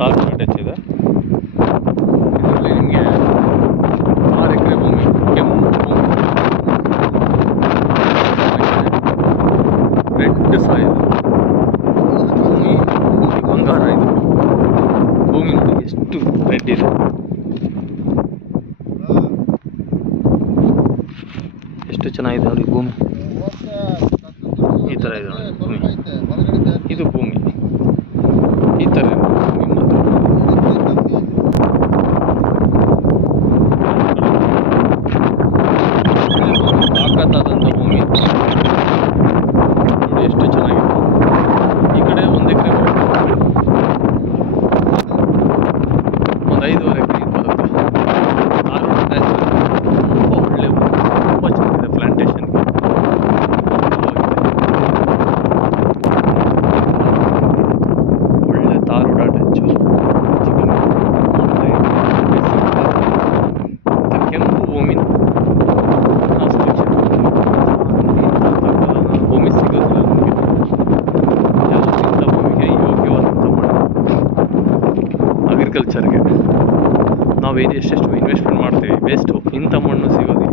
Taluk attach ಇದೆ. ಇದರಲ್ಲಿ ನಿಮಗೆ 6 ಎಕರೆ ಭೂಮಿ, ಕೆಂಪು ರೆಡ್ ಸಾಯಿಲ್ ಭೂಮಿ. ಬಂಗಾರ ಇದು ಭೂಮಿ. ನೋಡಿ ಎಷ್ಟು ರೆಡ್ ಇದೆ, ಎಷ್ಟು ಚೆನ್ನಾಗಿದೆ ನೋಡಿ ಭೂಮಿ. ಈ ಥರ ಇದೆ ನೋಡಿ ಭೂಮಿ. ಇದು ಭೂಮಿ ಈ ಥರ ಭೂಮಿ ಮಾತ್ರ. ತಾಕತ್ತಾದಂಥ ಭೂಮಿ ನೋಡಿ ಎಷ್ಟು ಚೆನ್ನಾಗಿದೆ. ಈ ಕಡೆ 1 ಎಕರೆ ಒಂದು 5.5 ಎಕರೆ ಬರುತ್ತೆ. ತುಂಬ ಒಳ್ಳೆ ಭೂಮಿ, ತುಂಬ ಚೆನ್ನಾಗಿದೆ ಪ್ಲಾಂಟೇಶನ್ಗೆ. ಒಳ್ಳೆ ತಾರೋಡ್ ಅಟ್ಯಾಚು, ಕೆಂಪು ಭೂಮಿನ ಭೂಮಿ ಸಿಗೋದಿಲ್ಲ ನಮಗೆ. ಯಾವುದಕ್ಕಿಂತ ಭೂಮಿಗೆ ಯೋಗ್ಯವಾದಂಥ ಮಣ್ಣು ಅಗ್ರಿಕಲ್ಚರ್ಗೆ ನಾವು ಎಷ್ಟೆಷ್ಟು ಇನ್ವೆಸ್ಟ್ಮೆಂಟ್ ಮಾಡ್ತೀವಿ ವೇಸ್ಟು. ಇಂಥ ಮಣ್ಣು ಸಿಗೋದಿಲ್ಲ.